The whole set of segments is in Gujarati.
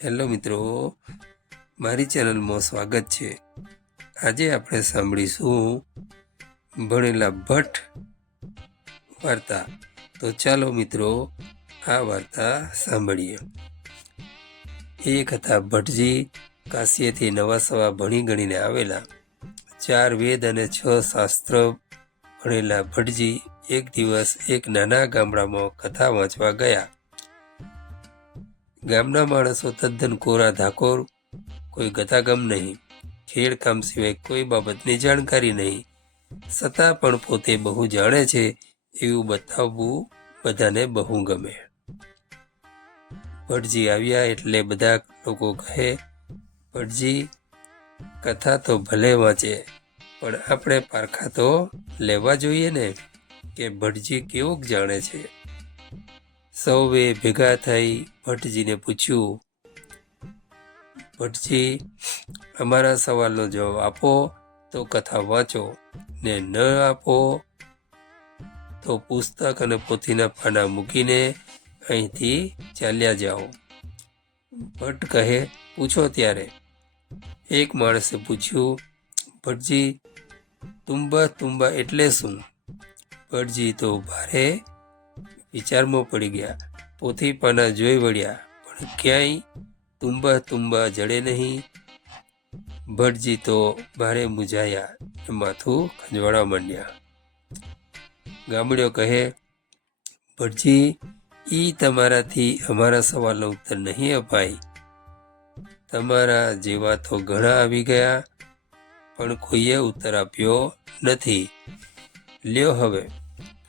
હેલો મિત્રો, મારી ચેનલમાં સ્વાગત છે। આજે આપણે સાંભળીશું ભણેલા ભટ્ટ વાર્તા। તો ચાલો મિત્રો આ વાર્તા સાંભળીએ। એક હતા ભટ્ટજી, કાશીએથી નવા સવા ભણી ગણીને આવેલા। 4 વેદ અને 6 શાસ્ત્ર ભણેલા ભટ્ટજી એક દિવસ એક નાના ગામડામાં કથા વાંચવા ગયા। ગામના માણસો તદ્દન કોરા ધાકોર, કોઈ ગતાગમ નહીં, ખેડકામ સિવાય કોઈ બાબતની જાણકારી નહીં, છતાં પણ પોતે બહુ જાણે છે એવું બતાવવું બધાને બહુ ગમે। ભટ્ટજી આવ્યા એટલે બધા લોકો કહે, ભટ્ટજી કથા તો ભલે વાંચે, પણ આપણે પારખા તો લેવા જોઈએ ને કે ભટ્ટજી કેવુંક જાણે છે। સૌએ ભેગા થઈ ભટ્ટજીને પૂછ્યું, ભટ્ટજી, અમારા સવાલનો જવાબ આપો તો કથા વાંચો, ને ન આપો તો પુસ્તક અને પોથીના પાના મૂકીને અહીંથી ચાલ્યા જાઓ। ભટ્ટ કહે, પૂછો ત્યારે। એક માણસે પૂછ્યું, ભટ્ટજી, તુંબા એટલે શું? ભટ્ટજી તો ભારે વિચારમાં પડી ગયા। પોથી પાના જોઈ વળ્યા, પણ ક્યાંય તુંબા જડે નહીં। ભટ્ટજી તો ભારે મૂંઝાયા ને માથું ખંજવાળવા માંડ્યા। ગામડિયો કહે, ભટ્ટજી, ઈ તમારાથી અમારા સવાલનો ઉત્તર નહીં અપાય। તમારા જેવા તો ઘણા આવી ગયા, પણ કોઈએ ઉત્તર આપ્યો નથી। લ્યો હવે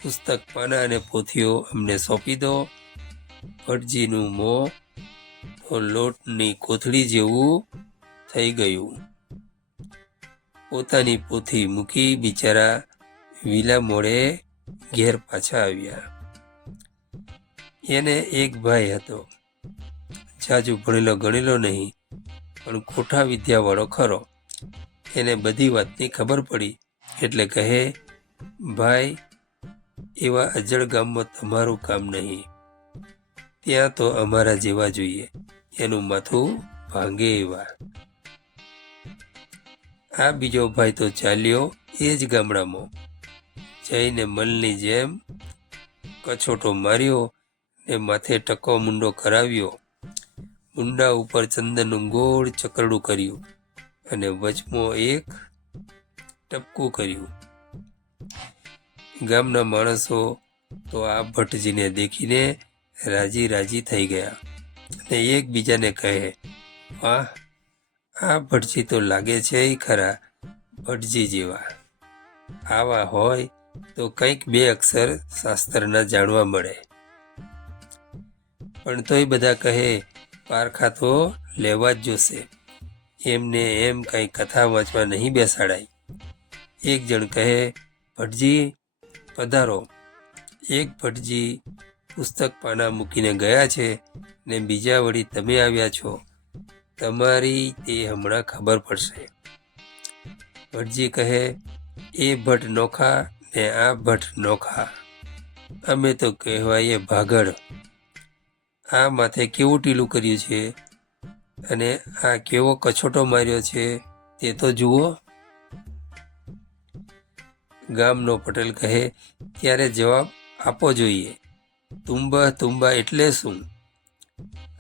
પુસ્તક, પાના અને પોથીઓ અમને સોંપી દો। ભટ્ટજીનું મોં તો લોટની કોથળી જેવું થઈ ગયું। પોતાની પોથી મૂકી બિચારા વિલા મોડે ઘેર પાછા આવ્યા। એને એક ભાઈ હતો, જાજુ ભણેલો ગણેલો નહીં, પણ કોઠા વિદ્યાવાળો ખરો। એને બધી વાતની ખબર પડી એટલે કહે, ભાઈ, એવા અજળ ગામમાં તમારું કામ નહીં, ત્યાં તો અમારા જેવા જોઈએ, એનું માથું ભાંગે એવા। આ બીજો ભાઈ તો ચાલ્યો એ જ ગામડામાં, જઈને મલની જેમ કછોટો માર્યો ને માથે ટકો મુંડો કરાવ્યો, મુંડા ઉપર ચંદનનું ગોળ ચકરડું કર્યું અને વચમાં એક ટપકું કર્યું। ગામના માણસો તો આ ભટ્ટજીને દેખીને રાજી થઈ ગયા અને એકબીજાને કહે, વાહ, આ ભટ્ટજી તો લાગે છે ખરા ભટ્ટજી જેવા। આવા હોય તો કંઈક 2 અક્ષર શાસ્ત્રના જાણવા મળે। પણ તોય બધા કહે, પારખા તો લેવા જ જોશે, એમને એમ કંઈ કથા વાંચવા નહીં બેસાડાય। એક જણ કહે, ભટ્ટજી પધારો। એક ભટ્ટજી પુસ્તક પાના મૂકીને ગયા છે ને બીજા વળી તમે આવ્યા છો, તમારી તે હમણાં ખબર પડશે। ભટ્ટજી કહે, એ ભટ્ટ નોખા ને આ ભટ્ટ નોખા, અમે તો કહેવાય ભાગળ। આ માથે કેવું ટીલું કર્યું છે અને આ કેવો કછોટો માર્યો છે તે તો જુઓ। ગામનો પટેલ કહે, ત્યારે જવાબ આપવો જોઈએ, તુંબા એટલે શું?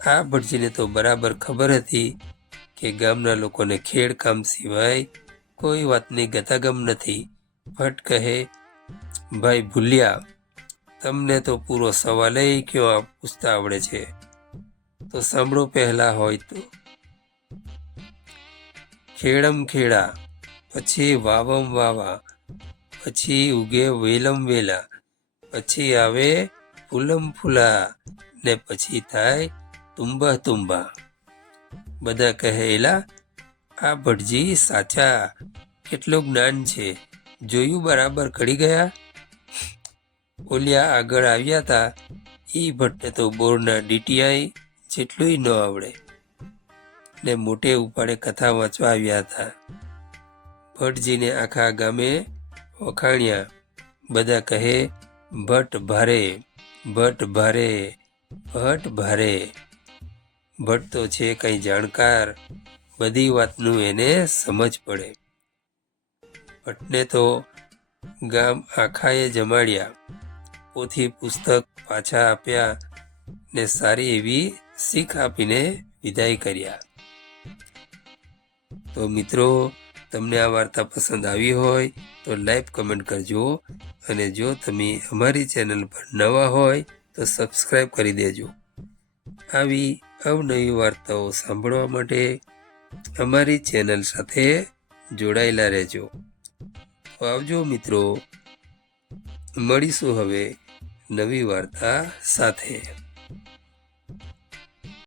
આ ભટ્ટજીને તો બરાબર ખબર હતી કે ગામના લોકોને ખેડ કામ સિવાય કોઈ વાતની ગતાગમ નથી। ભટ્ટ કહે, ભાઈ ભૂલ્યા, તમને તો પૂરો સવાલય ક્યાં પૂછતા આવડે છે, તો સાંભળો પહેલા હોય તો। ખેડમ ખેડા, પછી વાવમ વાવા, પછી ઉગે વેલમ વેલા, પછી આવે ફૂલમ ફૂલા, ને પછી થાય તુંબા। બધા કહેલા, આ ભટ્ટજી સાચા, કેટલું જ્ઞાન છે, જોયું બરાબર કડી ગયા। ઓલિયા આગળ આવ્યા તા, એ ભટ્ટને તો બોરના ડીટીઆઈ જેટલું ન આવડે ને મોટે ઉપાડે કથા વાંચવા આવ્યા હતા। ભટ્ટજીને આખા ગામે વખાણ્યા। બધા કહે, ભટ્ટ ભારે, ભટ્ટ ભારે, ભટ્ટ ભારે। ભટ્ટ તો છે કંઈ જાણકાર, બધી વાતનું એને સમજ પડે. ભટ્ટને તો ગામ આખાએ જમાડ્યા, પોથી પુસ્તક પાછા આપ્યા ને સારી એવી શીખ આપીને વિદાય કર્યા. તો મિત્રો, તમને આ વાર્તા પસંદ આવી હોય તો લાઈક કમેન્ટ કરજો, અને જો તમે અમારી ચેનલ પર નવા હોય તો સબસ્ક્રાઈબ કરી દેજો. આવી અવનવી વાર્તાઓ સાંભળવા માટે અમારી ચેનલ સાથે જોડાયેલા રહેજો. તો આવજો મિત્રો, મળીશું હવે નવી વાર્તા સાથે.